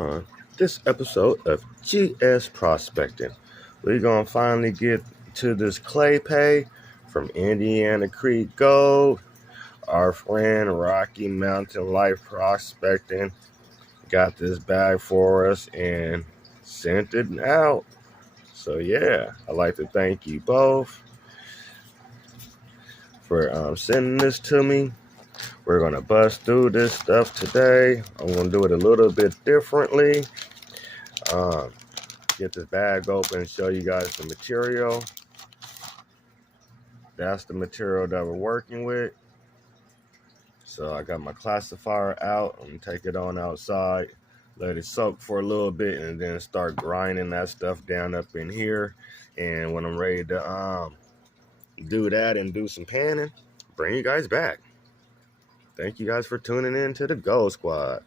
on this episode of GS Prospecting. We're going to finally get to this clay pay from Indiana Creek Gold. Our friend Rocky Mountain Life Prospecting got this bag for us and sent it out. So yeah, I'd like to thank you both for sending this to me. We're going to bust through this stuff today. I'm going to do it a little bit differently. Get this bag open and show you guys the material. That's the material that we're working with. So I got my classifier out. I'm going to take it on outside, let it soak for a little bit, and then start grinding that stuff down up in here. And when I'm ready to do that and do some panning, bring you guys back. Thank you guys for tuning in to the Gold Squad.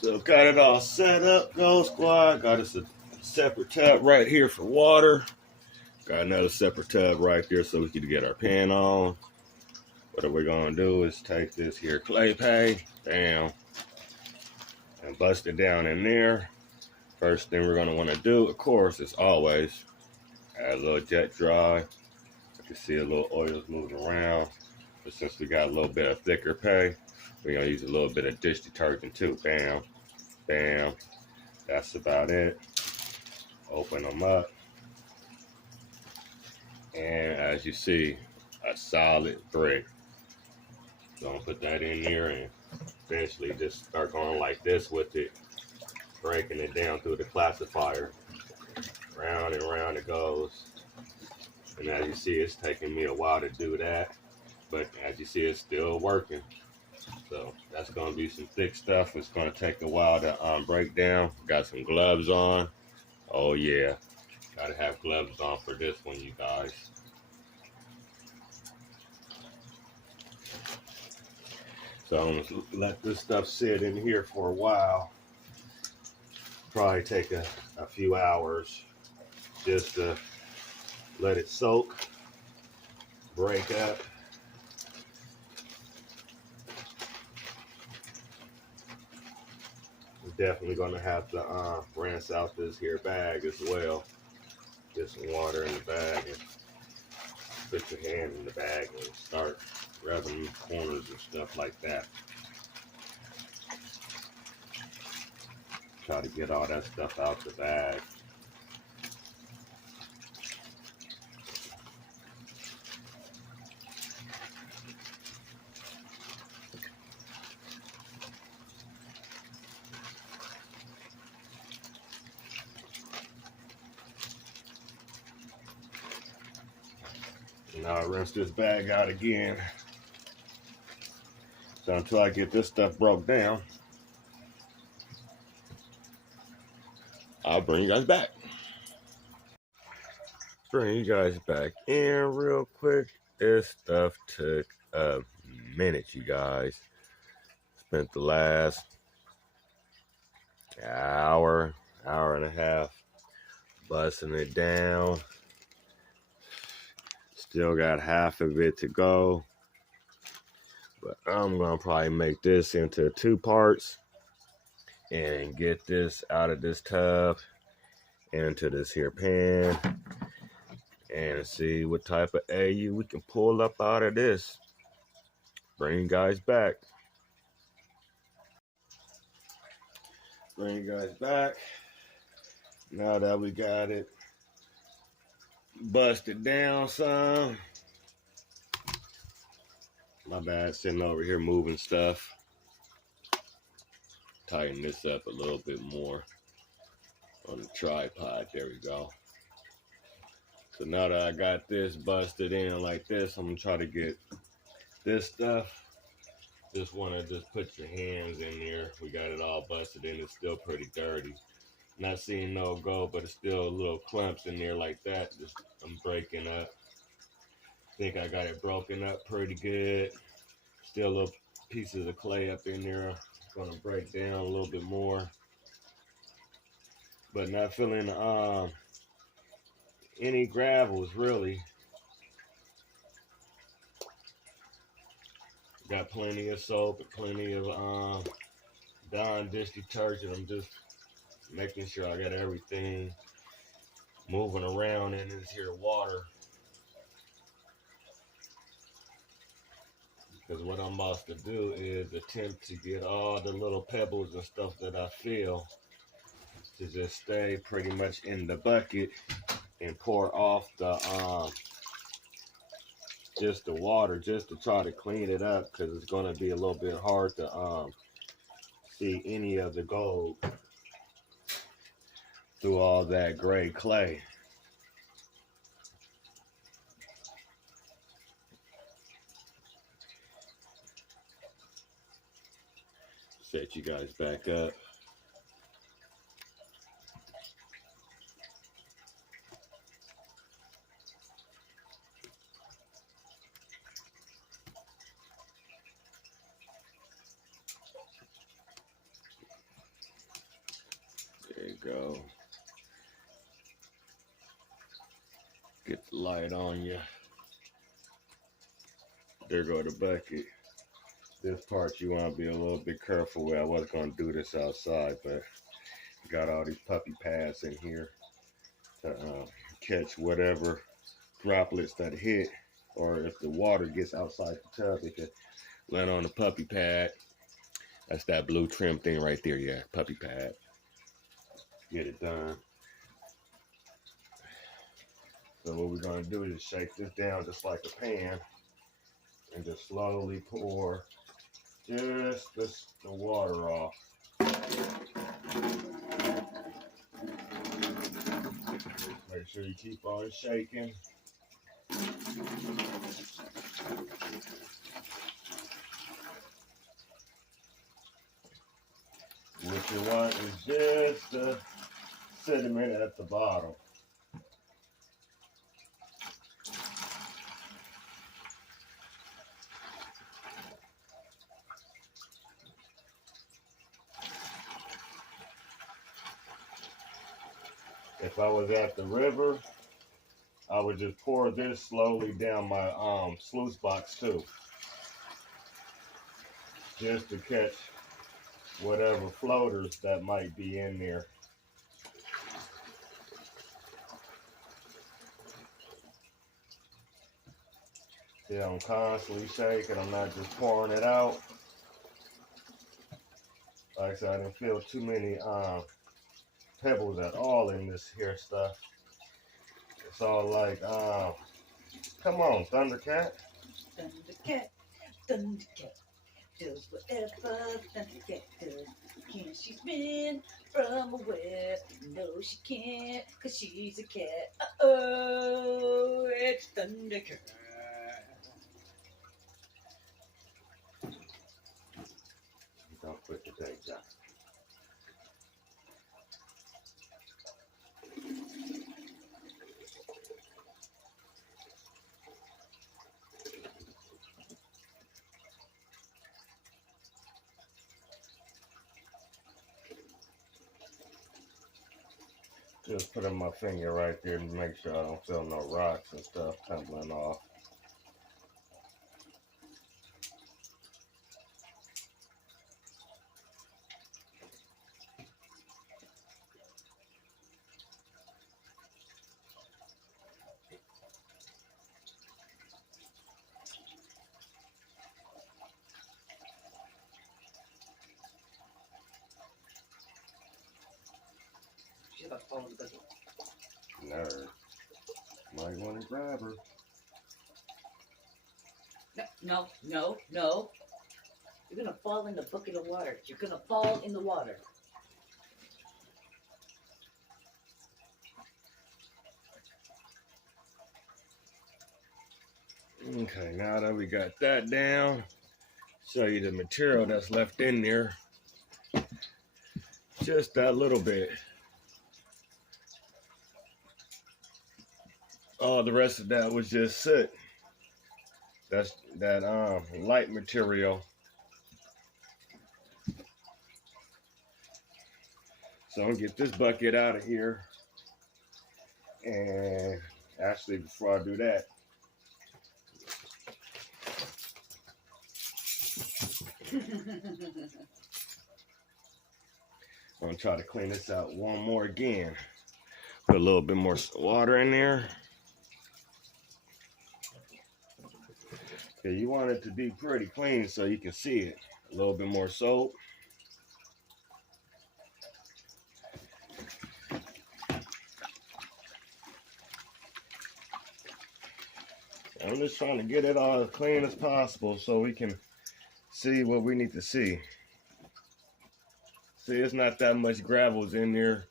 So got it all set up, Gold Squad. Got us a separate tub right here for water. Got another separate tub right there so we can get our pan on. What we're going to do is take this here clay pay, bam, and bust it down in there. First thing we're going to want to do, of course, is always add a little jet dry. You can see a little oil's moving around. But since we got a little bit of thicker pay, we're going to use a little bit of dish detergent too. Bam, bam. That's about it. Open them up. And as you see, a solid brick. Gonna put that in there and eventually just start going like this with it, breaking it down through the classifier. Round and round it goes. And as you see, it's taking me a while to do that, but as you see, it's still working. So that's gonna be some thick stuff. It's gonna take a while to break down. Got some gloves on. Oh yeah, gotta have gloves on for this one, you guys. So I'm gonna let this stuff sit in here for a while. Probably take a few hours just to let it soak, break up. We're definitely gonna have to rinse out this here bag as well. Get some water in the bag and put your hand in the bag and start rubbing corners and stuff like that. Try to get all that stuff out the bag. Now I rinse this bag out again. So until I get this stuff broke down, I'll bring you guys back. Bring you guys back in real quick. This stuff took a minute, you guys. Spent the last hour and a half busting it down. Still got half of it to go. But I'm going to probably make this into 2 parts and get this out of this tub into this here pan and see what type of AU we can pull up out of this. Bring you guys back. Bring you guys back. Now that we got it busted down some. My bad, sitting over here moving stuff. Tighten this up a little bit more on the tripod. There we go. So now that I got this busted in like this, I'm gonna try to get this stuff. Just wanna put your hands in there. We got it all busted in. It's still pretty dirty. Not seeing no gold, but it's still little clumps in there like that. Just I'm breaking up. Think I got it broken up pretty good. Still little pieces of clay up in there. Gonna break down a little bit more. But not feeling any gravels really. Got plenty of soap and plenty of Dawn dish detergent. I'm just making sure I got everything moving around in this here water. Because what I'm about to do is attempt to get all the little pebbles and stuff that I feel to just stay pretty much in the bucket and pour off the just the water, just to try to clean it up, because it's going to be a little bit hard to see any of the gold through all that gray clay. Set you guys back up. There you go. Get the light on you. There go the bucket. This part you want to be a little bit careful with. I was going to do this outside, but got all these puppy pads in here to catch whatever droplets that hit, or if the water gets outside the tub, it can land on the puppy pad. That's that blue trim thing right there, yeah, puppy pad. Get it done. So what we're going to do is shake this down just like a pan and just slowly pour just the water off. Make sure you keep on shaking. What you want is just the sediment at the bottom. If I was at the river, I would just pour this slowly down my sluice box too, just to catch whatever floaters that might be in there. See, I'm constantly shaking. I'm not just pouring it out. Like I said, I didn't feel too many pebbles at all in this here stuff. It's all like, come on, Thundercat. Thundercat, Thundercat, does whatever Thundercat does. Can she spin from a web? No, she can't, 'cause she's a cat. Uh-oh, it's Thundercat. Don't put the tape down. Just putting my finger right there to make sure I don't feel no rocks and stuff tumbling off. She's about to fall in the bucket. Nerd. Might want to grab her. No, no, no. You're gonna fall in the bucket of water. You're gonna fall in the water. Okay, now that we got that down, show you the material that's left in there. Just that little bit. All the rest of that was just soot. That's that light material. So I'm gonna get this bucket out of here. And actually, before I do that, I'm gonna try to clean this out one more again. Put a little bit more water in there. Okay, you want it to be pretty clean so you can see it. A little bit more soap. I'm just trying to get it all as clean as possible so we can see what we need to see. See, it's not that much gravels in there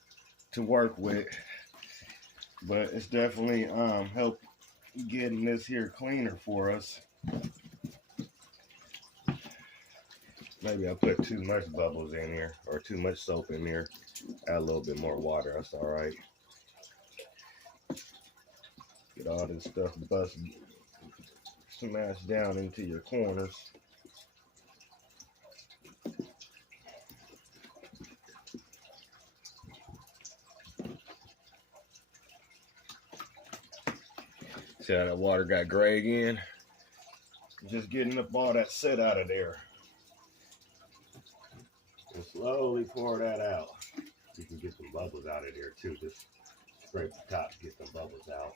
to work with, but it's definitely help getting this here cleaner for us. Maybe I put too much bubbles in here or too much soap in there. Add a little bit more water, that's all right. Get all this stuff smashed down into your corners. See how that water got gray again? Just getting up all that set out of there. And slowly pour that out. You can get some bubbles out of there too. Just scrape the top, get some bubbles out.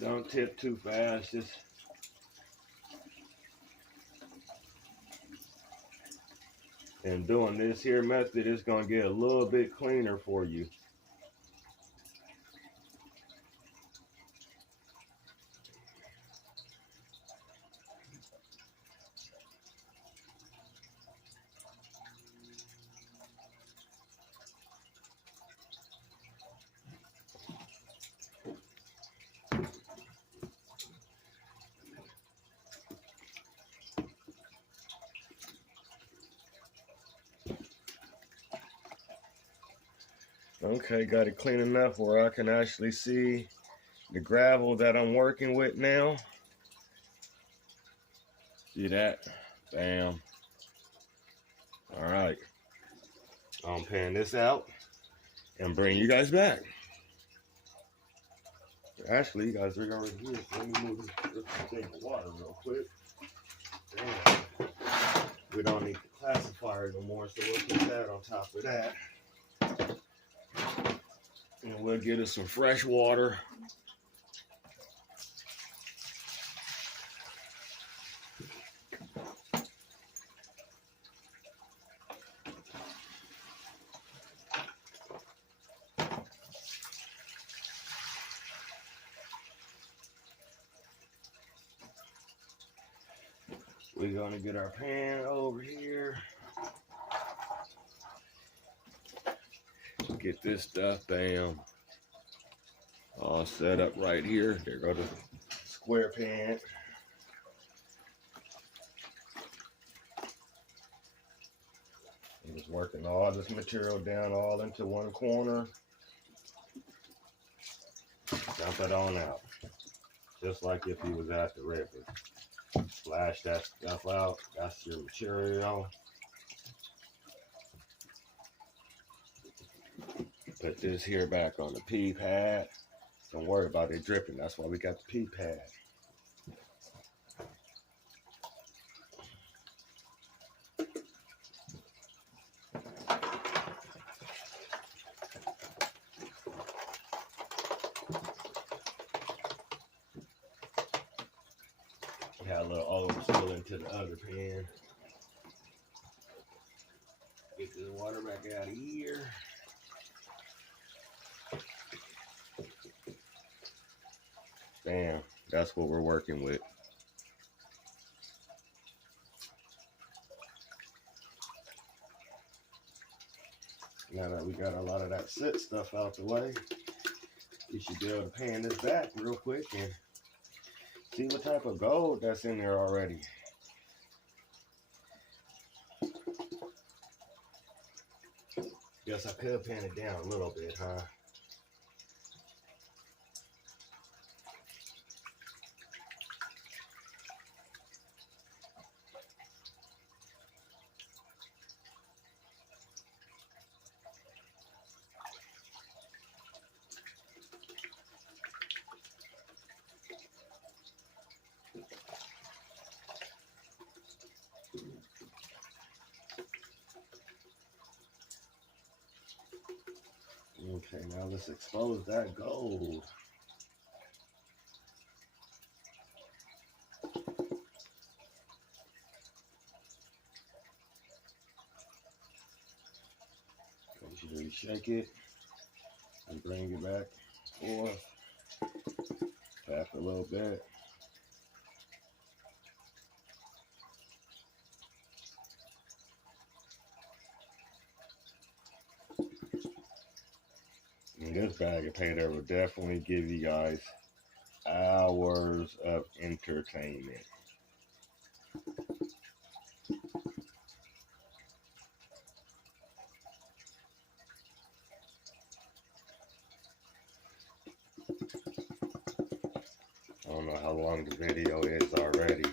Don't tip too fast. Just and doing this here method is going to get a little bit cleaner for you. Okay, got it clean enough where I can actually see the gravel that I'm working with now. See that? Bam. All right. I'm pan this out and bring you guys back. Actually, you guys are already here. So let me move this thing of water real quick. Damn. We don't need the classifier no more, so we'll put that on top of that. And we'll get us some fresh water. We're gonna get our pan over here. Get this stuff, bam, all set up right here. There go the square pan. I'm just working all this material down all into one corner. Dump it on out. Just like if you was at the river. Splash that stuff out. That's your material. Put this here back on the pea pad. Don't worry about it dripping. That's why we got the pea pad. Got a little oil spill into the other pan. Get this water back out of here. Bam, that's what we're working with. Now that we got a lot of that soot stuff out the way, you should be able to pan this back real quick and see what type of gold that's in there already. Guess I could pan it down a little bit, huh? Okay, now let's expose that gold. Make sure you shake it and bring it back forth. Tap a little bit. And this bag of Paydirt will definitely give you guys hours of entertainment. I don't know how long the video is already.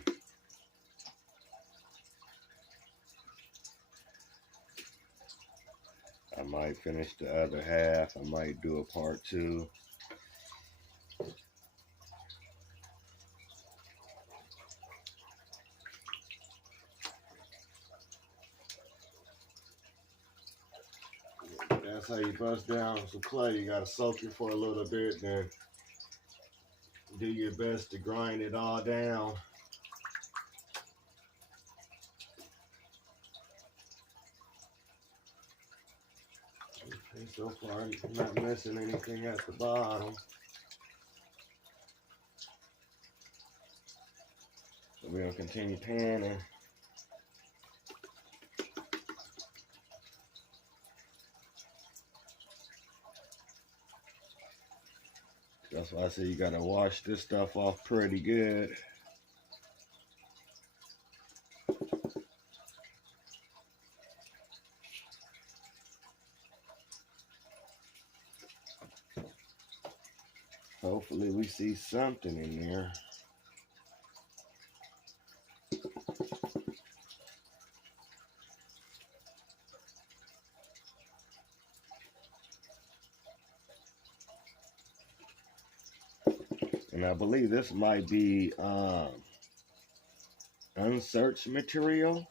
I might finish the other half. I might do a part 2. That's how you bust down some clay. You gotta soak it for a little bit, then do your best to grind it all down. Okay, so far I'm not missing anything at the bottom. So we're gonna continue panning. That's why I say you gotta wash this stuff off pretty good. Hopefully we see something in there. And I believe this might be unsearched material.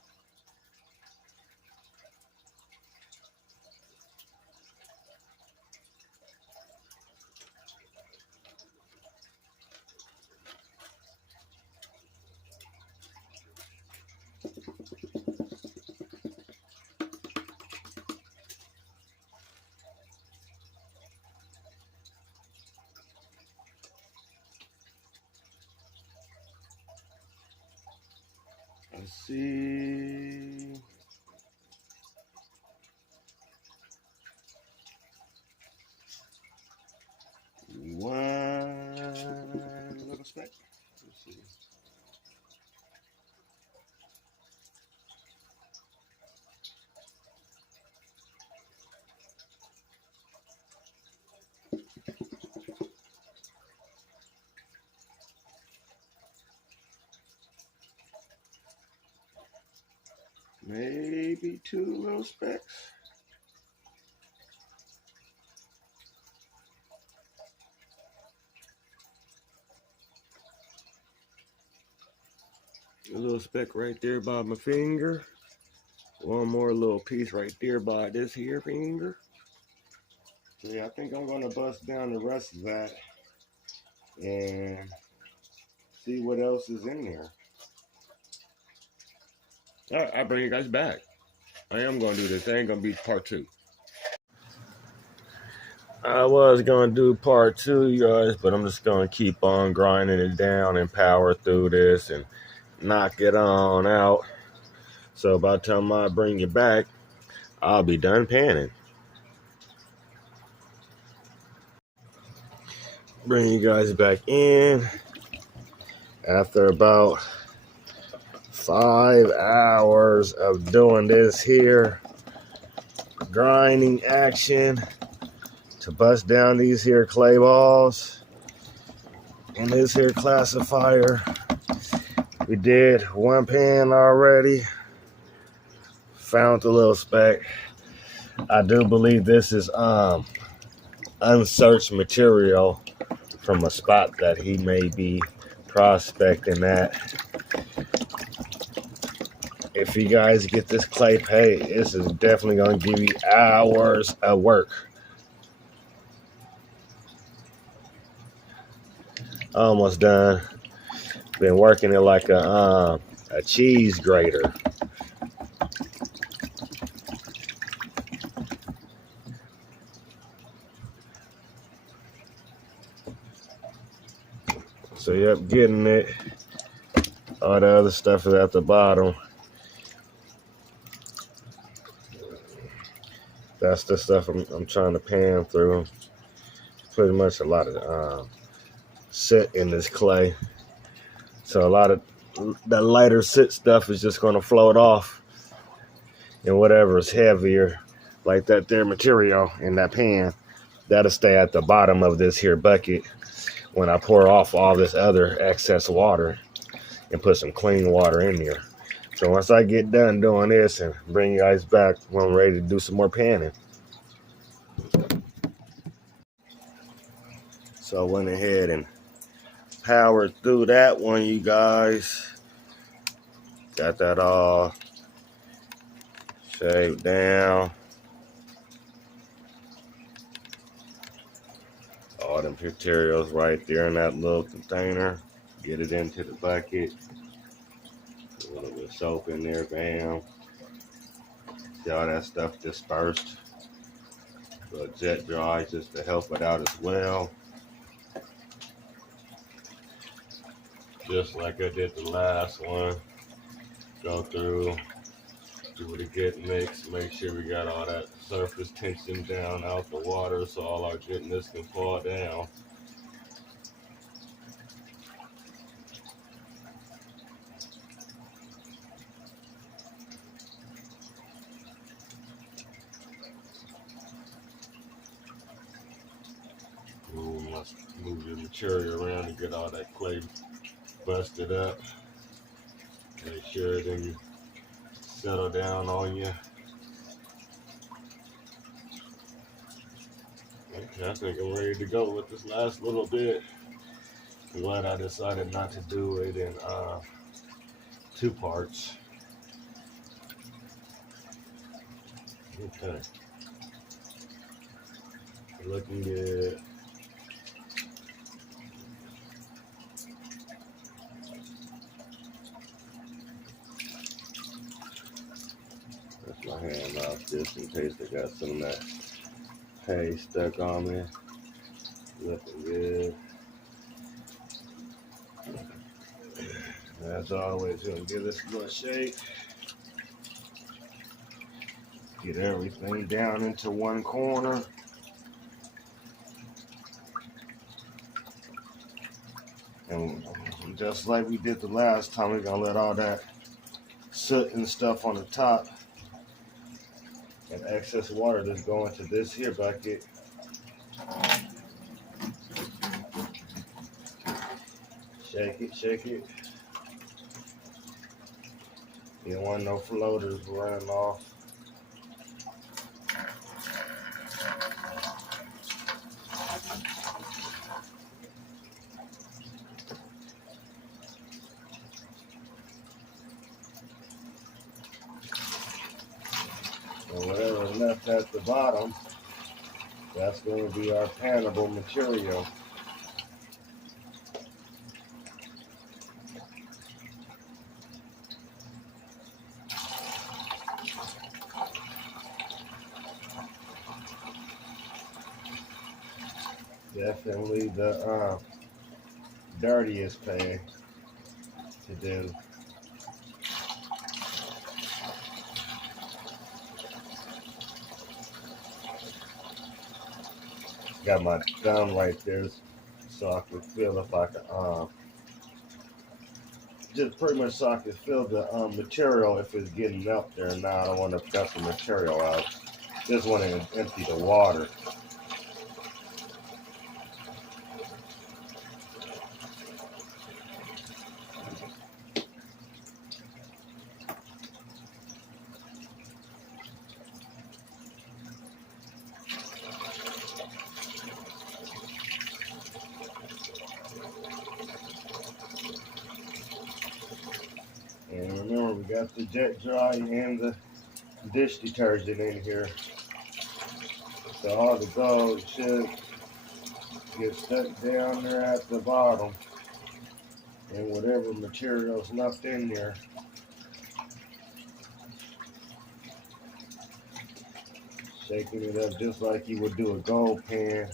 Let's see. One little speck. Let's see. Maybe 2 little specks. A little speck right there by my finger. One more little piece right there by this here finger. So yeah, I think I'm gonna bust down the rest of that and see what else is in there. All right, I'll bring you guys back. I am gonna do this. It ain't gonna be part 2. I was gonna do part 2, you guys, but I'm just gonna keep on grinding it down and power through this and knock it on out. So by the time I bring you back, I'll be done panning. Bring you guys back in after about 5 hours of doing this here grinding action to bust down these here clay balls in this here classifier. We did 1 pan already. Found the little speck. I do believe this is unsearched material from a spot that he may be prospecting at. If you guys get this clay pay, this is definitely going to give you hours of work. Almost done. Been working it like a cheese grater. So yep, getting it. All the other stuff is at the bottom. That's the stuff I'm trying to pan through. Pretty much a lot of sit in this clay. So a lot of the lighter sit stuff is just going to float off. And whatever is heavier, like that there material in that pan, that'll stay at the bottom of this here bucket when I pour off all this other excess water and put some clean water in there. So once I get done doing this and bring you guys back when I'm ready to do some more panning. So I went ahead and powered through that one, you guys. Got that all shaved down. All them materials right there in that little container. Get it into the bucket. A little bit of soap in there, bam. See all that stuff dispersed. So jet dry just to help it out as well. Just like I did the last one. Go through, do it a good mix, make sure we got all that surface tension down out the water so all our goodness can fall down. Must move your material around to get all that clay busted up. Make sure it didn't settle down on you. Okay, I think I'm ready to go with this last little bit. I'm glad I decided not to do it in 2 parts. Okay. Looking good. Lift my hand off just in case I got some of that hay stuck on me. Looking good. As always, gonna give this a little shake. Get everything down into one corner. And just like we did the last time, we're gonna let all that soot and stuff on the top and excess water just go into this here bucket. Shake it, shake it. You don't want no floaters running off. And whatever is left at the bottom, that's going to be our pannable material. Definitely the dirtiest pan to do. Got my thumb right there so I can feel if I can just pretty much so I can feel the material if it's getting up there. Now I don't want to cut the material out. Just want to empty the water. And remember, we got the jet dry and the dish detergent in here. So all the gold should get stuck down there at the bottom, and whatever material's left in there. Shaking it up just like you would do a gold pan.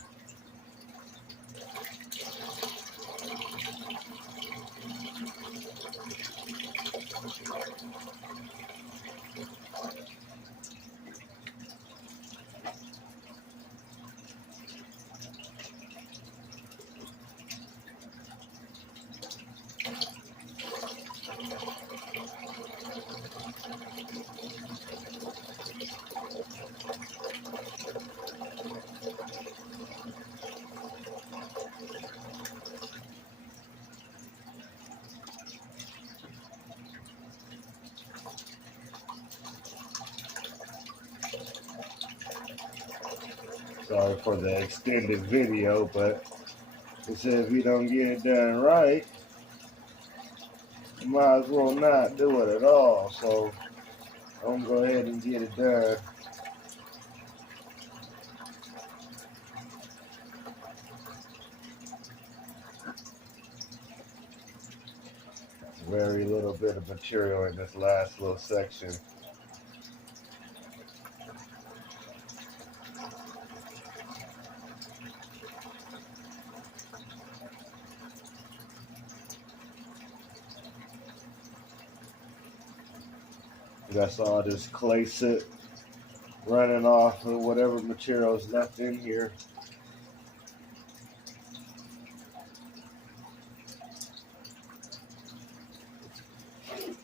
Sorry for the extended video, but it said if you don't get it done right, you might as well not do it at all. So I'm gonna go ahead and get it done. Very little bit of material in this last little section. That's all this clay soot running off of whatever material is left in here.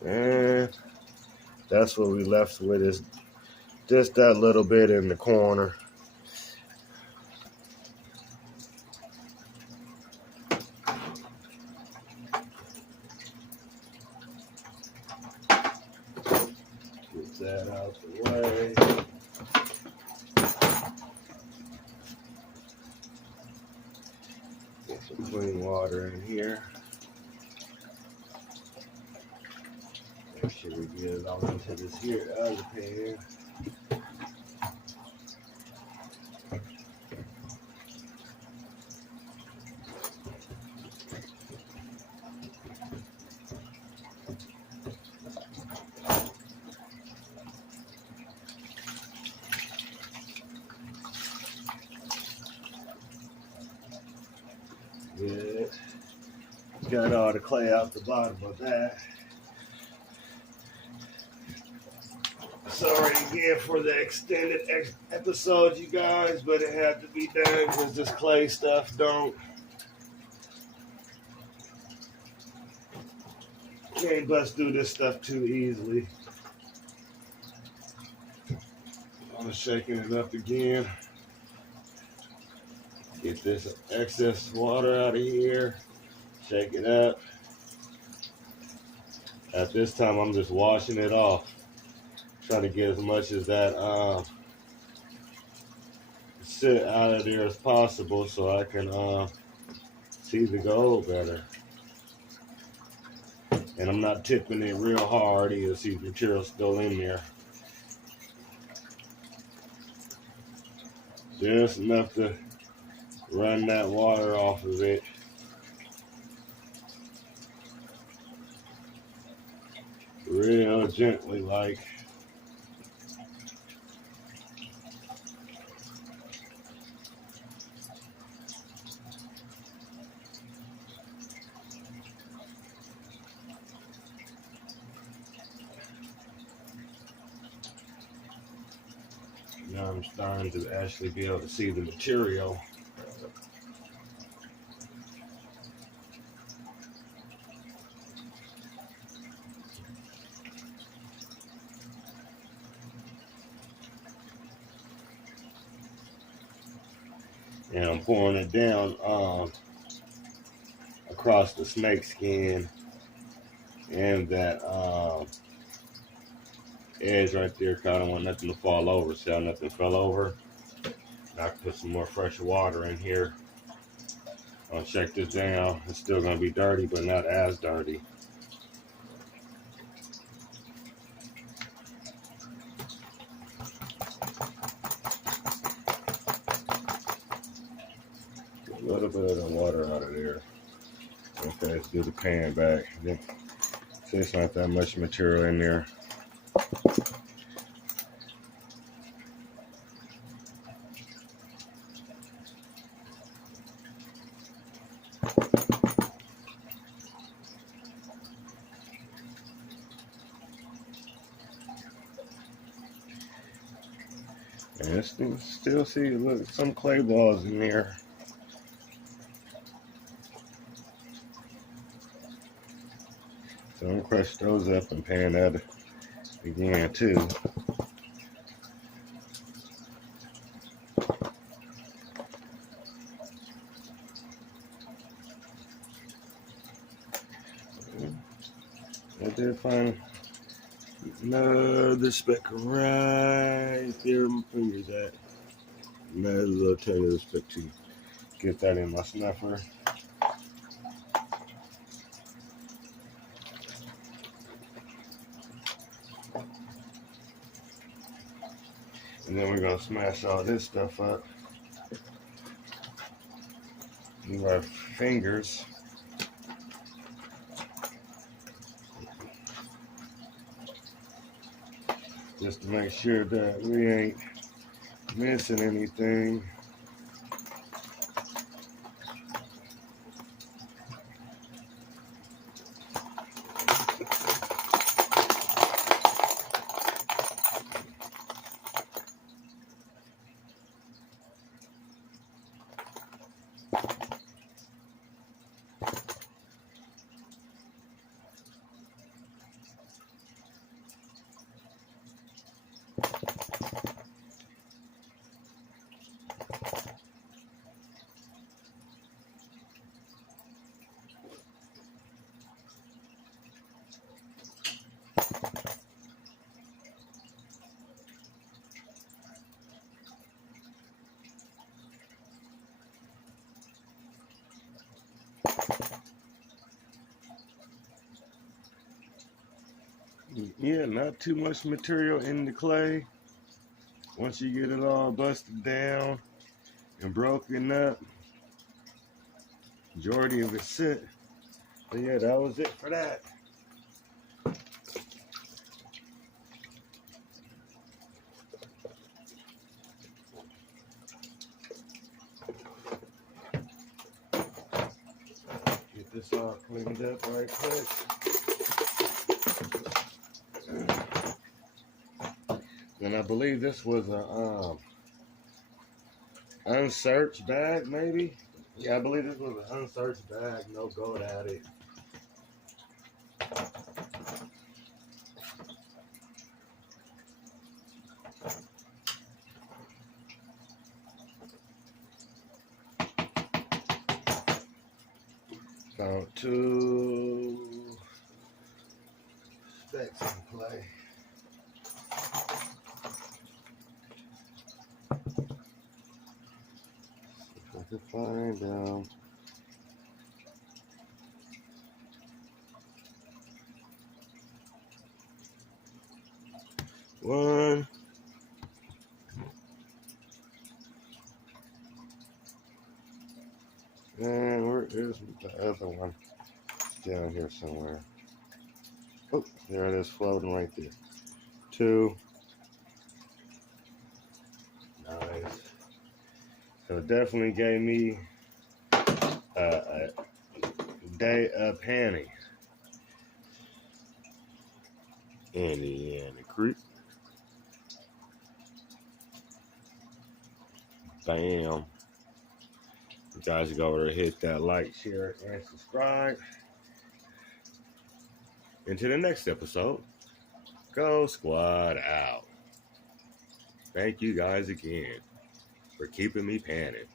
And that's what we left with, is just that little bit in the corner. Get that out the way. Get some clean water in here. Make sure we get it all into this here other pan. Good. Got all the clay out the bottom of that. Sorry again for the extended episode, you guys, but it had to be done because this clay stuff can't bust through this stuff too easily. I'm shaking it up again. Get this excess water out of here. Shake it up. At this time, I'm just washing it off. Trying to get as much as that sit out of there as possible so I can see the gold better. And I'm not tipping it real hard either, see the material's still in there. Just enough to run that water off of it. Real gently like. Now I'm starting to actually be able to see the material. And I'm pouring it down across the snake skin and that edge right there. I don't want nothing to fall over. See how nothing fell over? Now I can put some more fresh water in here. I'll check this down. It's still going to be dirty, but not as dirty. a little bit of the water out of there. Okay, let's do the pan back. Then, see, it's not that much material in there. And still see, look, some clay balls in there. So I'm gonna crush those up and pan that again too. I did find another speck right there. My finger's at. Another little tiny little speck too. Get that in my snuffer. And then we're gonna smash all this stuff up. Use our fingers. Just to make sure that we ain't missing anything. Yeah, not too much material in the clay. Once you get it all busted down and broken up, majority of it sit. But yeah, that was it for that. Get this all cleaned up right quick. And I believe this was a unsearched bag, maybe? Yeah, I believe this was an unsearched bag, no gold at it. Found 2 specks in play. If I could find them. One. And where is the other one? Down here somewhere. Oh, there it is, floating right there. 2. Nice. So it definitely gave me a day of panning. Indiana Creek. Bam. You guys go over there, hit that like, share, and subscribe. Until the next episode, go squad out. Thank you guys again for keeping me panning.